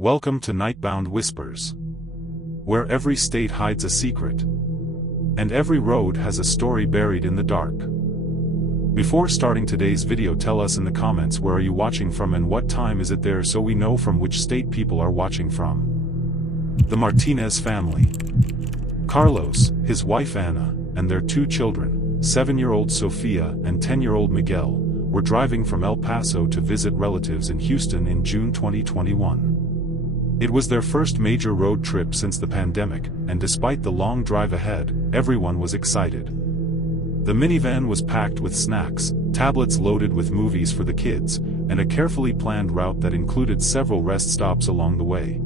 Welcome to Nightbound Whispers, where every state hides a secret, and every road has a story buried in the dark. Before starting today's video, tell us in the comments where are you watching from and what time is it there so we know from which state people are watching from. The Martinez family. Carlos, his wife Ana, and their two children, 7-year-old Sofia and 10-year-old Miguel, were driving from El Paso to visit relatives in Houston in June 2021. It was their first major road trip since the pandemic, and despite the long drive ahead, everyone was excited. The minivan was packed with snacks, tablets loaded with movies for the kids, and a carefully planned route that included several rest stops along the way.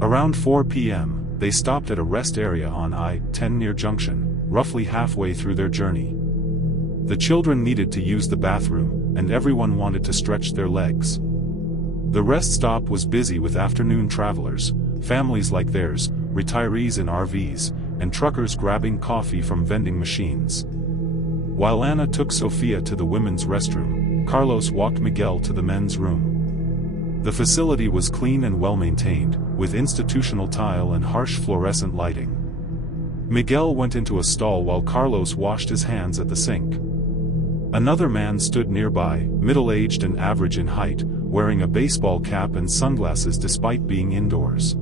Around 4 p.m., they stopped at a rest area on I-10 near Junction, roughly halfway through their journey. The children needed to use the bathroom, and everyone wanted to stretch their legs. The rest stop was busy with afternoon travelers, families like theirs, retirees in RVs, and truckers grabbing coffee from vending machines. While Ana took Sofia to the women's restroom, Carlos walked Miguel to the men's room. The facility was clean and well-maintained, with institutional tile and harsh fluorescent lighting. Miguel went into a stall while Carlos washed his hands at the sink. Another man stood nearby, middle-aged and average in height, wearing a baseball cap and sunglasses despite being indoors.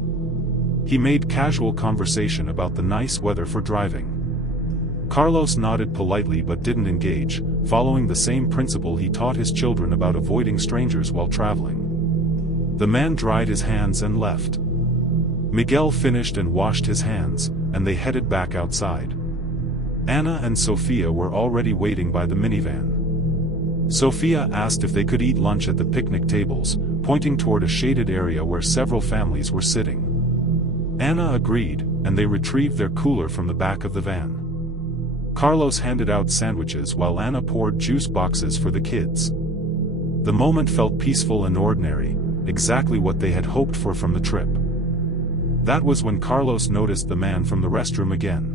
He made casual conversation about the nice weather for driving. Carlos nodded politely but didn't engage, following the same principle he taught his children about avoiding strangers while traveling. The man dried his hands and left. Miguel finished and washed his hands, and they headed back outside. Ana and Sofia were already waiting by the minivan. Sofia asked if they could eat lunch at the picnic tables, pointing toward a shaded area where several families were sitting. Ana agreed, and they retrieved their cooler from the back of the van. Carlos handed out sandwiches while Ana poured juice boxes for the kids. The moment felt peaceful and ordinary, exactly what they had hoped for from the trip. That was when Carlos noticed the man from the restroom again.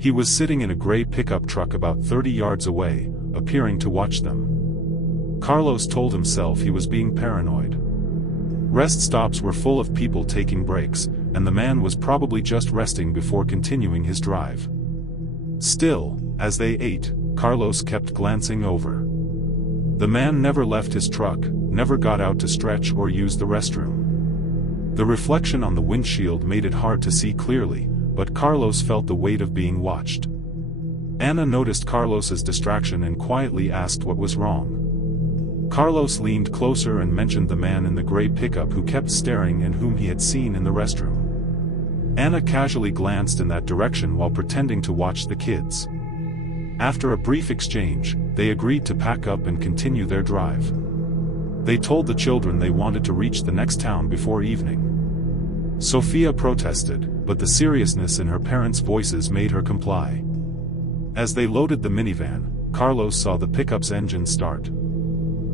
He was sitting in a gray pickup truck about 30 yards away, appearing to watch them. Carlos told himself he was being paranoid. Rest stops were full of people taking breaks, and the man was probably just resting before continuing his drive. Still, as they ate, Carlos kept glancing over. The man never left his truck, never got out to stretch or use the restroom. The reflection on the windshield made it hard to see clearly, but Carlos felt the weight of being watched. Ana noticed Carlos's distraction and quietly asked what was wrong. Carlos leaned closer and mentioned the man in the gray pickup who kept staring and whom he had seen in the restroom. Ana casually glanced in that direction while pretending to watch the kids. After a brief exchange, they agreed to pack up and continue their drive. They told the children they wanted to reach the next town before evening. Sofia protested, but the seriousness in her parents' voices made her comply. As they loaded the minivan, Carlos saw the pickup's engine start.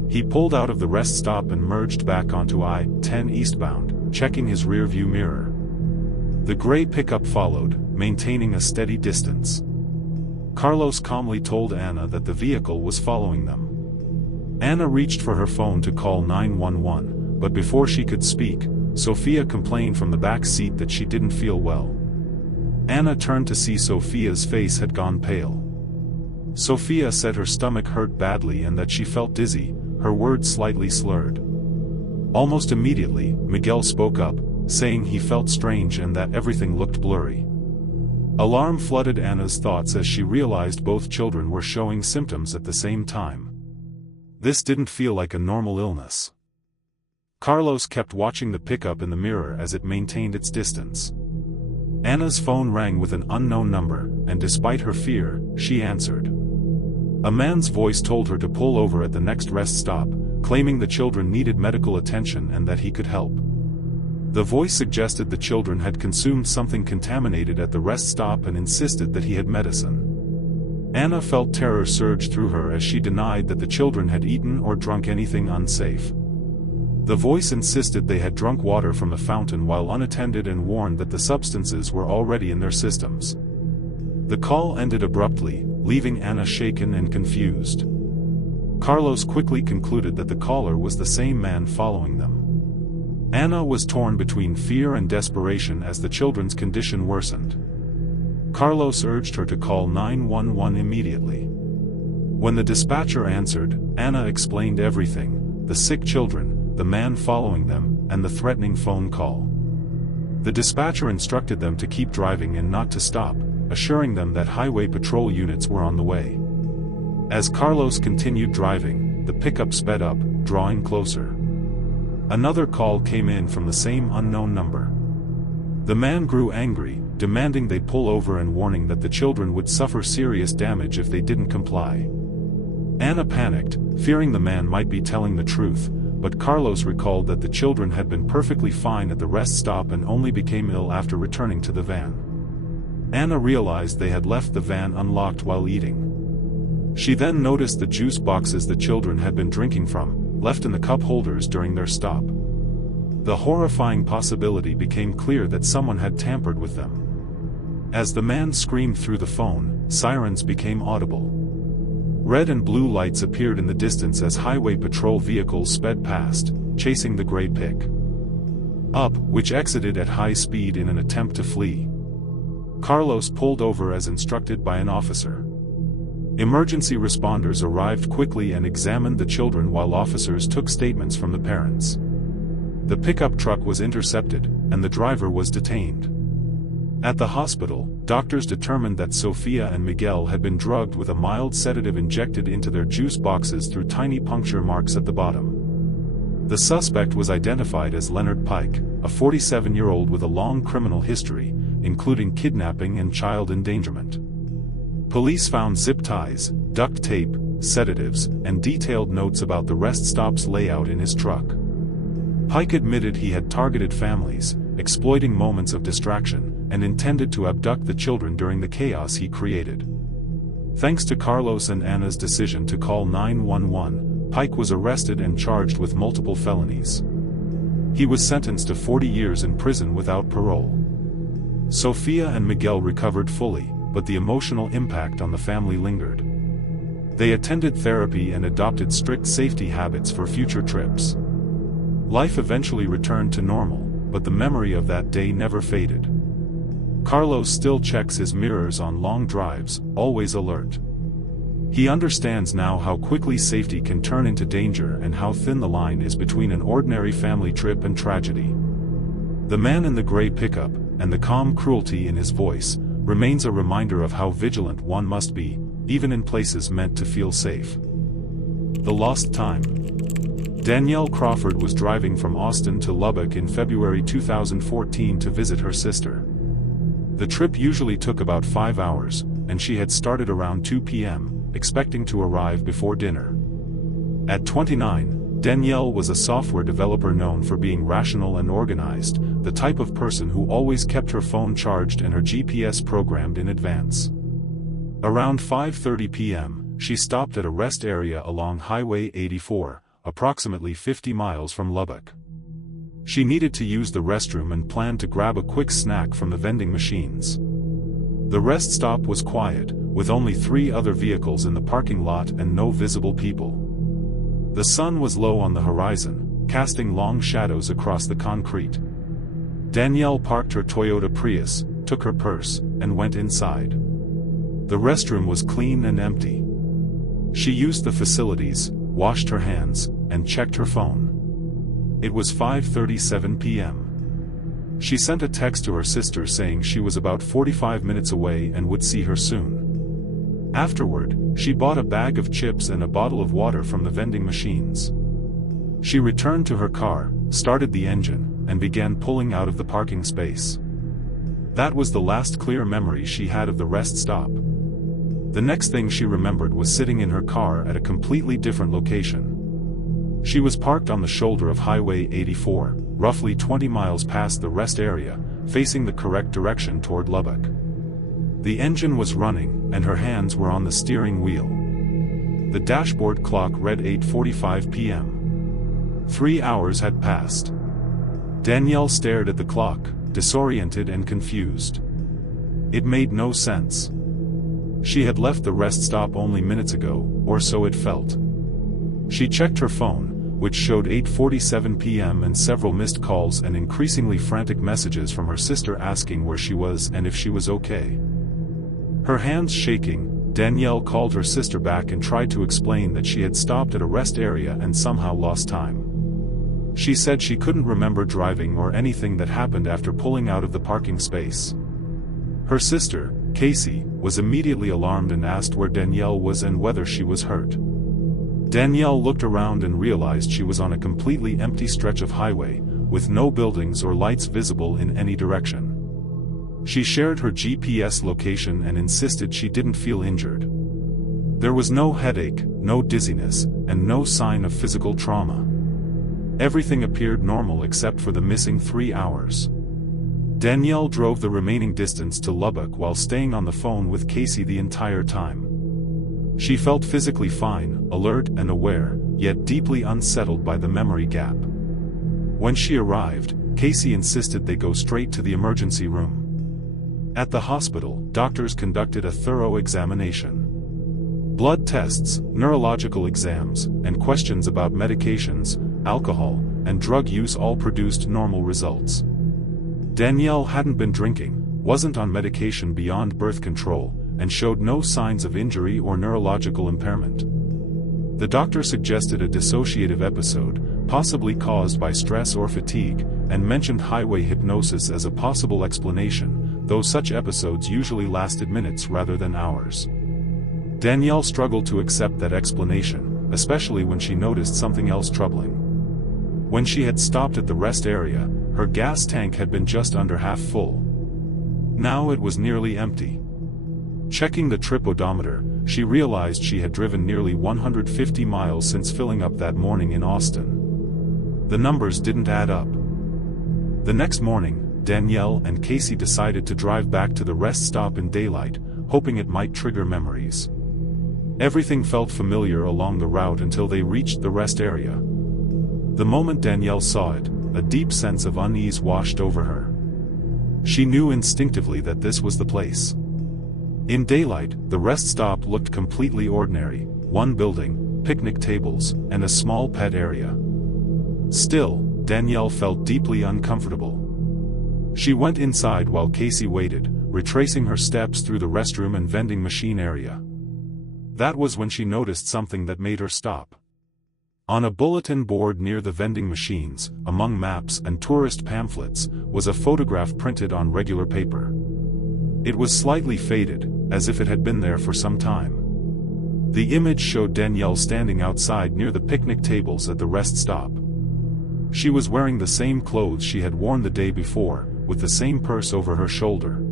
He pulled out of the rest stop and merged back onto I-10 eastbound, checking his rearview mirror. The gray pickup followed, maintaining a steady distance. Carlos calmly told Ana that the vehicle was following them. Ana reached for her phone to call 911, but before she could speak, Sofia complained from the back seat that she didn't feel well. Ana turned to see Sofia's face had gone pale. Sofia said her stomach hurt badly and that she felt dizzy, her words slightly slurred. Almost immediately, Miguel spoke up, saying he felt strange and that everything looked blurry. Alarm flooded Ana's thoughts as she realized both children were showing symptoms at the same time. This didn't feel like a normal illness. Carlos kept watching the pickup in the mirror as it maintained its distance. Ana's phone rang with an unknown number, and despite her fear, she answered. A man's voice told her to pull over at the next rest stop, claiming the children needed medical attention and that he could help. The voice suggested the children had consumed something contaminated at the rest stop and insisted that he had medicine. Ana felt terror surge through her as she denied that the children had eaten or drunk anything unsafe. The voice insisted they had drunk water from the fountain while unattended and warned that the substances were already in their systems. The call ended abruptly, leaving Ana shaken and confused. Carlos quickly concluded that the caller was the same man following them. Anna was torn between fear and desperation as the children's condition worsened. Carlos urged her to call 911 immediately. When the dispatcher answered, Anna explained everything: the sick children, the man following them, and the threatening phone call. The dispatcher instructed them to keep driving and not to stop, assuring them that highway patrol units were on the way. As Carlos continued driving, the pickup sped up, drawing closer. Another call came in from the same unknown number. The man grew angry, demanding they pull over and warning that the children would suffer serious damage if they didn't comply. Anna panicked, fearing the man might be telling the truth, but Carlos recalled that the children had been perfectly fine at the rest stop and only became ill after returning to the van. Anna realized they had left the van unlocked while eating. She then noticed the juice boxes the children had been drinking from, left in the cup holders during their stop. The horrifying possibility became clear that someone had tampered with them. As the man screamed through the phone, sirens became audible. Red and blue lights appeared in the distance as highway patrol vehicles sped past, chasing the gray pick-up, which exited at high speed in an attempt to flee. Carlos pulled over as instructed by an officer. Emergency responders arrived quickly and examined the children while officers took statements from the parents. The pickup truck was intercepted, and the driver was detained. At the hospital, doctors determined that Sofia and Miguel had been drugged with a mild sedative injected into their juice boxes through tiny puncture marks at the bottom. The suspect was identified as Leonard Pike, a 47-year-old with a long criminal history, including kidnapping and child endangerment. Police found zip ties, duct tape, sedatives, and detailed notes about the rest stop's layout in his truck. Pike admitted he had targeted families, exploiting moments of distraction, and intended to abduct the children during the chaos he created. Thanks to Carlos and Anna's decision to call 911, Pike was arrested and charged with multiple felonies. He was sentenced to 40 years in prison without parole. Sofia and Miguel recovered fully, but the emotional impact on the family lingered. They attended therapy and adopted strict safety habits for future trips. Life eventually returned to normal, but the memory of that day never faded. Carlos still checks his mirrors on long drives, always alert. He understands now how quickly safety can turn into danger and how thin the line is between an ordinary family trip and tragedy. The man in the gray pickup, and the calm cruelty in his voice, remains a reminder of how vigilant one must be, even in places meant to feel safe. The lost time. Danielle Crawford was driving from Austin to Lubbock in February 2014 to visit her sister. The trip usually took about 5 hours, and she had started around 2 p.m., expecting to arrive before dinner. At 29, Danielle was a software developer known for being rational and organized, the type of person who always kept her phone charged and her GPS programmed in advance. Around 5:30 p.m., she stopped at a rest area along Highway 84, approximately 50 miles from Lubbock. She needed to use the restroom and planned to grab a quick snack from the vending machines. The rest stop was quiet, with only 3 other vehicles in the parking lot and no visible people. The sun was low on the horizon, casting long shadows across the concrete. Danielle parked her Toyota Prius, took her purse, and went inside. The restroom was clean and empty. She used the facilities, washed her hands, and checked her phone. It was 5:37 p.m. She sent a text to her sister saying she was about 45 minutes away and would see her soon. Afterward, she bought a bag of chips and a bottle of water from the vending machines. She returned to her car, started the engine, and began pulling out of the parking space. That was the last clear memory she had of the rest stop. The next thing she remembered was sitting in her car at a completely different location. She was parked on the shoulder of Highway 84, roughly 20 miles past the rest area, facing the correct direction toward Lubbock. The engine was running, and her hands were on the steering wheel. The dashboard clock read 8:45 p.m. 3 hours had passed. Danielle stared at the clock, disoriented and confused. It made no sense. She had left the rest stop only minutes ago, or so it felt. She checked her phone, which showed 8:47 p.m. and several missed calls and increasingly frantic messages from her sister asking where she was and if she was okay. Her hands shaking, Danielle called her sister back and tried to explain that she had stopped at a rest area and somehow lost time. She said she couldn't remember driving or anything that happened after pulling out of the parking space. Her sister, Casey, was immediately alarmed and asked where Danielle was and whether she was hurt. Danielle looked around and realized she was on a completely empty stretch of highway, with no buildings or lights visible in any direction. She shared her GPS location and insisted she didn't feel injured. There was no headache, no dizziness, and no sign of physical trauma. Everything appeared normal except for the missing 3 hours. Danielle drove the remaining distance to Lubbock while staying on the phone with Casey the entire time. She felt physically fine, alert and aware, yet deeply unsettled by the memory gap. When she arrived, Casey insisted they go straight to the emergency room. At the hospital, doctors conducted a thorough examination. Blood tests, neurological exams, and questions about medications, alcohol, and drug use all produced normal results. Danielle hadn't been drinking, wasn't on medication beyond birth control, and showed no signs of injury or neurological impairment. The doctor suggested a dissociative episode, possibly caused by stress or fatigue, and mentioned highway hypnosis as a possible explanation, though such episodes usually lasted minutes rather than hours. Danielle struggled to accept that explanation, especially when she noticed something else troubling. When she had stopped at the rest area, her gas tank had been just under half full. Now it was nearly empty. Checking the trip odometer, she realized she had driven nearly 150 miles since filling up that morning in Austin. The numbers didn't add up. The next morning, Danielle and Casey decided to drive back to the rest stop in daylight, hoping it might trigger memories. Everything felt familiar along the route until they reached the rest area. The moment Danielle saw it, a deep sense of unease washed over her. She knew instinctively that this was the place. In daylight, the rest stop looked completely ordinary: one building, picnic tables, and a small pet area. Still, Danielle felt deeply uncomfortable. She went inside while Casey waited, retracing her steps through the restroom and vending machine area. That was when she noticed something that made her stop. On a bulletin board near the vending machines, among maps and tourist pamphlets, was a photograph printed on regular paper. It was slightly faded, as if it had been there for some time. The image showed Danielle standing outside near the picnic tables at the rest stop. She was wearing the same clothes she had worn the day before, with the same purse over her shoulder.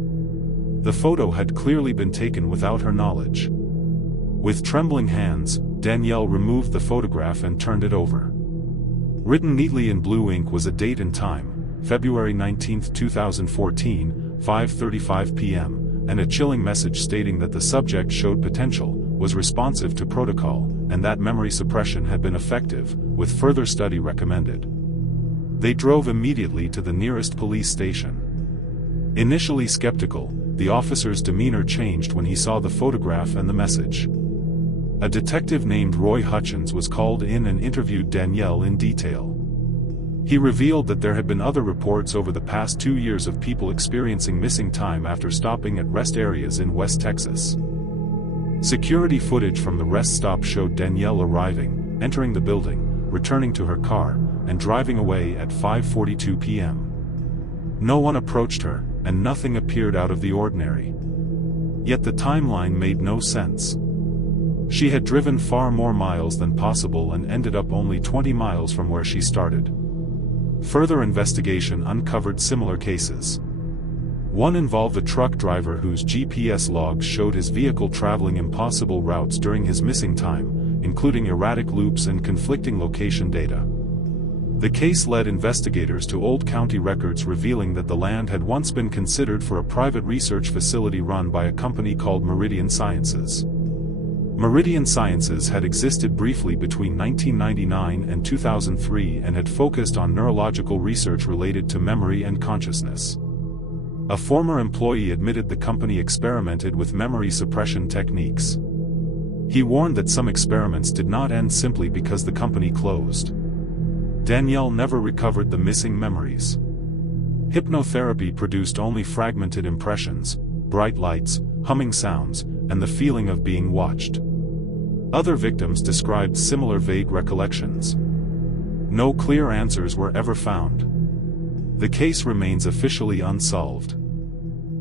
The photo had clearly been taken without her knowledge. With trembling hands, Danielle removed the photograph and turned it over. Written neatly in blue ink was a date and time, February 19, 2014, 5:35 p.m., and a chilling message stating that the subject showed potential, was responsive to protocol, and that memory suppression had been effective, with further study recommended. They drove immediately to the nearest police station. Initially skeptical, the officer's demeanor changed when he saw the photograph and the message. A detective named Roy Hutchins was called in and interviewed Danielle in detail. He revealed that there had been other reports over the past 2 years of people experiencing missing time after stopping at rest areas in West Texas. Security footage from the rest stop showed Danielle arriving, entering the building, returning to her car, and driving away at 5:42 p.m. No one approached her, and nothing appeared out of the ordinary. Yet the timeline made no sense. She had driven far more miles than possible and ended up only 20 miles from where she started. Further investigation uncovered similar cases. One involved a truck driver whose GPS logs showed his vehicle traveling impossible routes during his missing time, including erratic loops and conflicting location data. The case led investigators to old county records revealing that the land had once been considered for a private research facility run by a company called Meridian Sciences. Meridian Sciences had existed briefly between 1999 and 2003 and had focused on neurological research related to memory and consciousness. A former employee admitted the company experimented with memory suppression techniques. He warned that some experiments did not end simply because the company closed. Danielle never recovered the missing memories. Hypnotherapy produced only fragmented impressions, bright lights, humming sounds, and the feeling of being watched. Other victims described similar vague recollections. No clear answers were ever found. The case remains officially unsolved.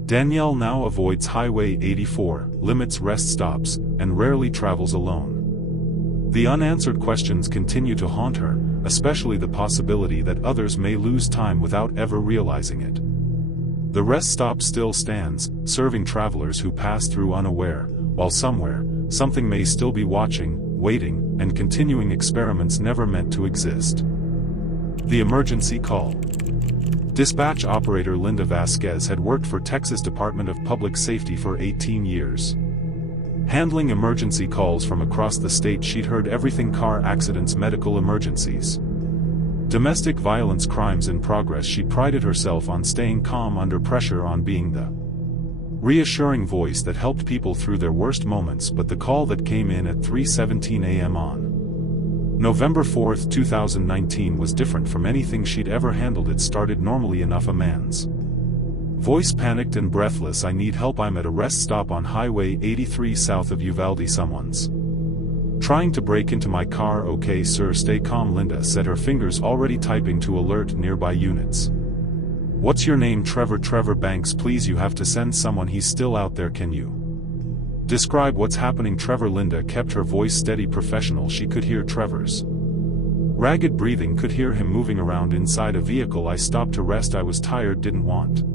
Danielle now avoids Highway 84, limits rest stops, and rarely travels alone. The unanswered questions continue to haunt her, especially the possibility that others may lose time without ever realizing it. The rest stop still stands, serving travelers who pass through unaware, while somewhere, something may still be watching, waiting, and continuing experiments never meant to exist. The emergency call. Dispatch operator Linda Vasquez had worked for Texas Department of Public Safety for 18 years. Handling emergency calls from across the state, she'd heard everything: car accidents, medical emergencies, domestic violence, crimes in progress. She prided herself on staying calm under pressure, on being the reassuring voice that helped people through their worst moments. But the call that came in at 3:17 a.m. on November 4, 2019 was different from anything she'd ever handled. It started normally enough. A man's voice, panicked and breathless: "I need help. I'm at a rest stop on Highway 83 south of Uvalde. Someone's trying to break into my car." "Okay sir, stay calm," Linda said, her fingers already typing to alert nearby units. "What's your name?" "Trevor." "Trevor Banks, please, you have to send someone. He's still out there. Can you describe what's happening?" "Trevor." Linda kept her voice steady, professional. She could hear Trevor's ragged breathing, could hear him moving around inside a vehicle. "I stopped to rest. I was tired, didn't want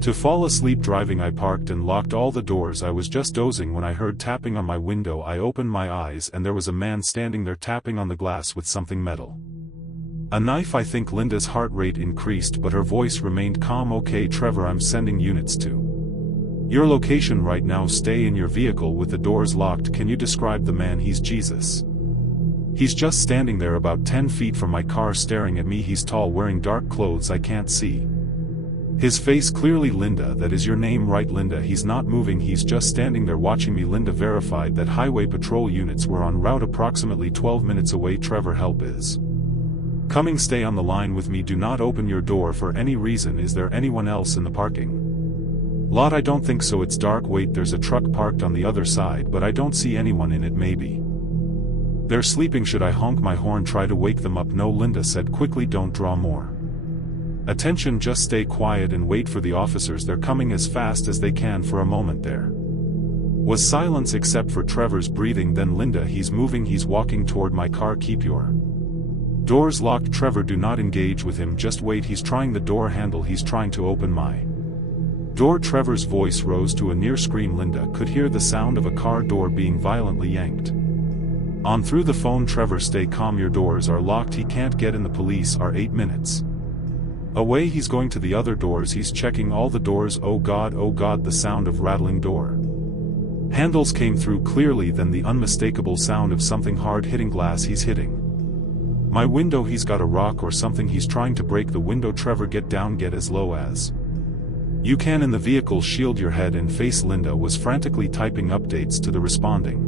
to fall asleep driving. I parked and locked all the doors. I was just dozing when I heard tapping on my window. I opened my eyes and there was a man standing there tapping on the glass with something metal. A knife, I think." Linda's heart rate increased, but her voice remained calm. "Okay Trevor, I'm sending units to your location right now. Stay in your vehicle with the doors locked." "Can you describe the man?" "He's Jesus. He's just standing there about 10 feet from my car staring at me. He's tall, wearing dark clothes. I can't see his face clearly." "Linda, that is your name, right?" "Linda, he's not moving. He's just standing there watching me." Linda verified that highway patrol units were en route approximately 12 minutes away. "Trevor, help is coming. Stay on the line with me. Do not open your door for any reason." "Is there anyone else in the parking lot?" "I don't think so. It's dark." "Wait, there's a truck parked on the other side, but I don't see anyone in it. Maybe they're sleeping. Should I honk my horn, try to wake them up?" "No," Linda said quickly. "Don't draw more attention. Just stay quiet and wait for the officers. They're coming as fast as they can." For a moment there was silence except for Trevor's breathing. Then, "Linda, he's moving. He's walking toward my car. Keep your doors locked." "Trevor, do not engage with him. Just wait. He's trying the door handle. He's trying to open my door." Trevor's voice rose to a near scream. Linda could hear the sound of a car door being violently yanked on through the phone. "Trevor, stay calm. Your doors are locked. He can't get in. The police are 8 minutes away. He's going to the other doors. He's checking all the doors." Oh God, oh God." The sound of rattling door handles came through clearly, then the unmistakable sound of something hard hitting glass. "He's hitting my window. He's got a rock or something. He's trying to break the window." "Trevor, get down. Get as low as you can in the vehicle. Shield your head and face." Linda was frantically typing updates to the responding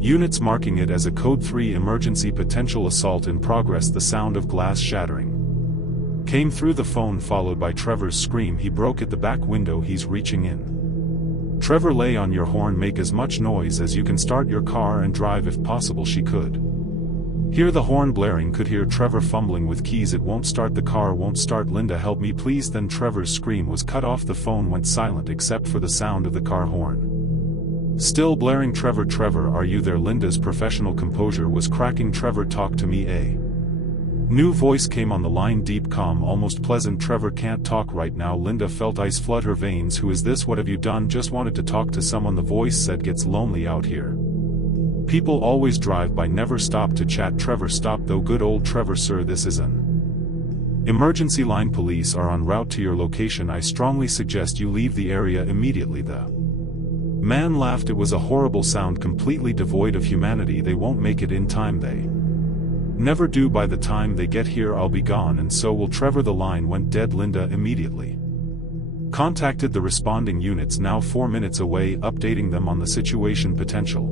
units, marking it as a code 3 emergency, potential assault in progress. The sound of glass shattering came through the phone, followed by Trevor's scream. "He broke at the back window. He's reaching in." "Trevor, lay on your horn. Make as much noise as you can. Start your car and drive if possible." She could hear the horn blaring, could hear Trevor fumbling with keys. "It won't start. The car won't start. Linda, help me please." Then Trevor's scream was cut off. The phone went silent except for the sound of the car horn still blaring. "Trevor, Trevor, are you there?" Linda's professional composure was cracking. "Trevor, talk to me." A new voice came on the line, deep, calm, almost pleasant. "Trevor can't talk right now." Linda felt ice flood her veins. "Who is this? What have you done?" "Just wanted to talk to someone," the voice said. "Gets lonely out here. People always drive by, never stop to chat." "Trevor, stop though." "Good old Trevor." "Sir, this is an emergency line. Police are en route to your location. I strongly suggest you leave the area immediately." The man laughed. It was a horrible sound, completely devoid of humanity. "They won't make it in time. They never do. By the time they get here I'll be gone, and so will Trevor." The line went dead. Linda immediately contacted the responding units, now 4 minutes away, updating them on the situation. Potential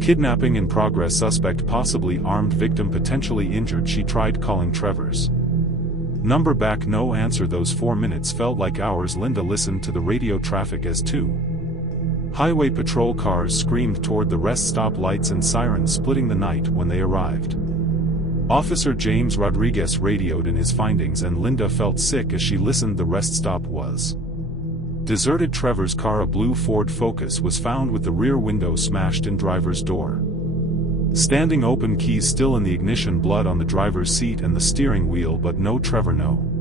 Kidnapping in progress, suspect possibly armed, victim potentially injured. She tried calling Trevor's number back, no answer. Those 4 minutes felt like hours. Linda listened to the radio traffic as 2 highway patrol cars screamed toward the rest stop, lights and sirens splitting the night. When they arrived, Officer James Rodriguez radioed in his findings, and Linda felt sick as she listened. The rest stop was deserted. Trevor's car, a blue Ford Focus, was found with the rear window smashed in, driver's door standing open, keys still in the ignition, blood on the driver's seat and the steering wheel, but no Trevor, no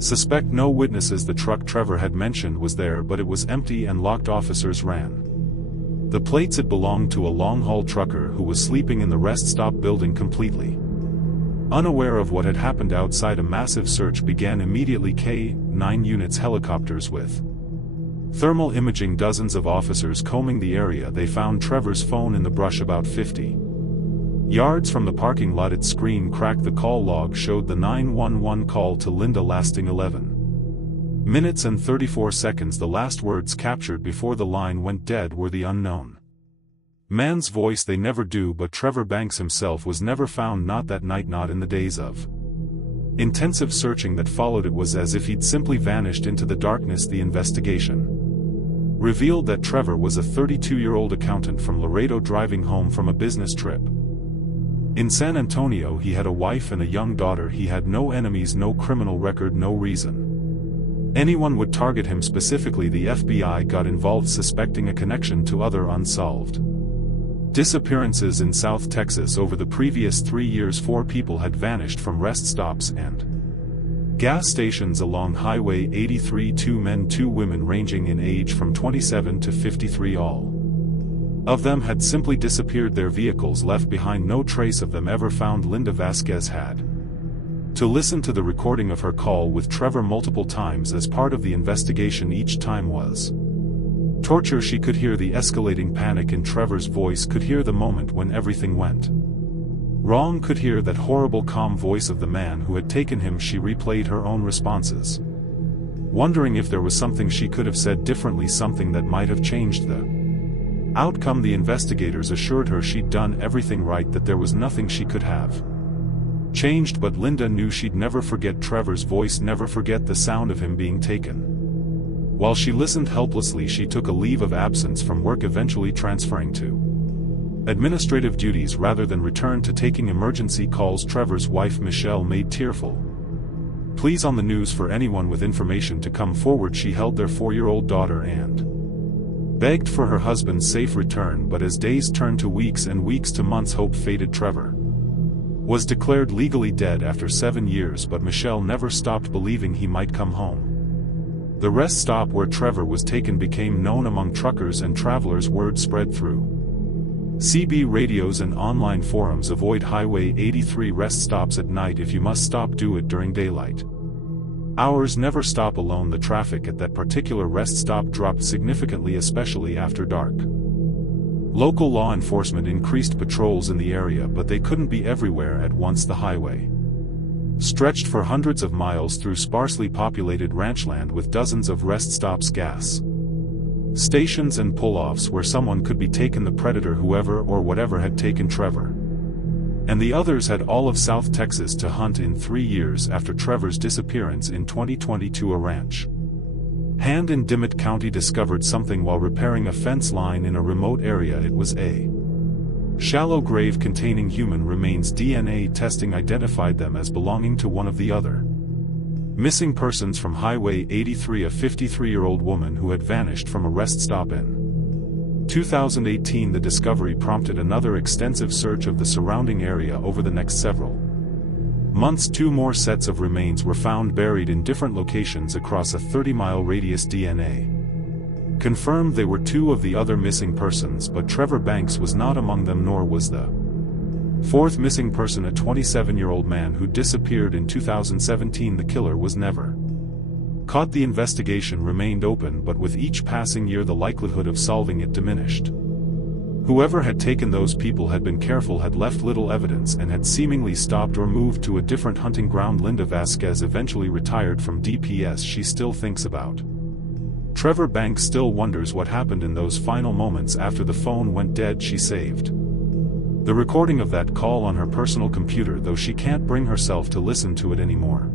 suspect, no witnesses. The truck Trevor had mentioned was there, but it was empty and locked. Officers ran the plates. It belonged to a long-haul trucker who was sleeping in the rest stop building, completely unaware of what had happened outside. A massive search began immediately. K-9 units, helicopters with thermal imaging, dozens of officers combing the area. They found Trevor's phone in the brush about 50 yards from the parking lot. Its screen cracked. The call log showed the 911 call to Linda lasting 11 minutes and 34 seconds. The last words captured before the line went dead were the unknown man's voice. They never do, but Trevor Banks himself was never found, not that night, not in the days of intensive searching that followed. It was as if he'd simply vanished into the darkness. The investigation revealed that Trevor was a 32-year-old accountant from Laredo driving home from a business trip in San Antonio. He had a wife and a young daughter. He had no enemies, no criminal record, no reason anyone would target him specifically. The FBI got involved, suspecting a connection to other unsolved disappearances in South Texas. Over the previous 3 years, 4 people had vanished from rest stops and gas stations along Highway 83. 2 men, 2 women, ranging in age from 27 to 53. All of them had simply disappeared, their vehicles left behind, no trace of them ever found. Linda Vasquez had to listen to the recording of her call with Trevor multiple times as part of the investigation. Each time was torture. She could hear the escalating panic in Trevor's voice, could hear the moment when everything went wrong, could hear that horrible calm voice of the man who had taken him. She replayed her own responses, wondering if there was something she could have said differently, something that might have changed the outcome. The investigators assured her she'd done everything right, that there was nothing she could have changed, but Linda knew she'd never forget Trevor's voice, never forget the sound of him being taken. While she listened helplessly, she took a leave of absence from work, eventually transferring to administrative duties rather than return to taking emergency calls. Trevor's wife Michelle made tearful pleas on the news for anyone with information to come forward. She held their 4-year-old daughter and begged for her husband's safe return, but as days turned to weeks and weeks to months, hope faded. Trevor was declared legally dead after 7 years, but Michelle never stopped believing he might come home. The rest stop where Trevor was taken became known among truckers and travelers. Word spread through CB radios and online forums. Avoid Highway 83 rest stops at night. If you must stop, do it during daylight hours. Never stop alone. The traffic at that particular rest stop dropped significantly, especially after dark. Local law enforcement increased patrols in the area, but they couldn't be everywhere at once. The highway stretched for hundreds of miles through sparsely populated ranchland with dozens of rest stops, gas stations and pull-offs where someone could be taken. The predator, whoever or whatever had taken Trevor and the others, had all of South Texas to hunt. In 3 years after Trevor's disappearance in 2022, a ranch hand in Dimmitt County discovered something while repairing a fence line in a remote area. It was a shallow grave containing human remains. DNA testing identified them as belonging to one of the other missing persons from Highway 83, a 53-year-old woman who had vanished from a rest stop in 2018. The discovery prompted another extensive search of the surrounding area. Over the next several months, 2 more sets of remains were found buried in different locations across a 30-mile radius. DNA confirmed they were 2 of the other missing persons, but Trevor Banks was not among them, nor was the 4th missing person, a 27-year-old man who disappeared in 2017. The killer was never caught. The investigation remained open, but with each passing year the likelihood of solving it diminished. Whoever had taken those people had been careful, had left little evidence, and had seemingly stopped or moved to a different hunting ground. Linda Vasquez eventually retired from DPS. She still thinks about Trevor Banks still wonders what happened in those final moments after the phone went dead she saved. The recording of that call on her personal computer, though she can't bring herself to listen to it anymore.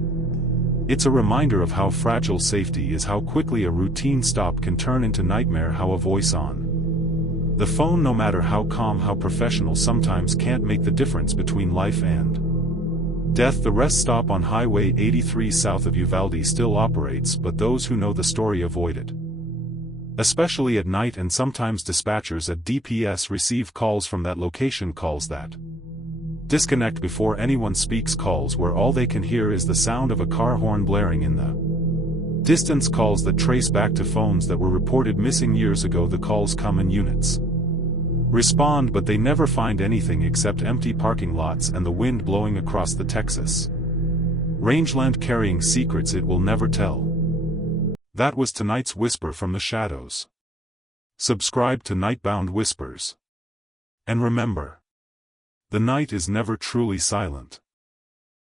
It's a reminder of how fragile safety is, how quickly a routine stop can turn into nightmare, how a voice on the phone, no matter how calm, how professional, sometimes can't make the difference between life and death. The rest stop on Highway 83 south of Uvalde still operates, but those who know the story avoid it. Especially at night, and sometimes dispatchers at DPS receive calls from that location, calls that disconnect before anyone speaks, calls where all they can hear is the sound of a car horn blaring in the distance, calls that trace back to phones that were reported missing years ago. The calls come and units respond, but they never find anything except empty parking lots and the wind blowing across the Texas rangeland, carrying secrets it will never tell. That was tonight's Whisper from the Shadows. Subscribe to Nightbound Whispers. And remember, the night is never truly silent.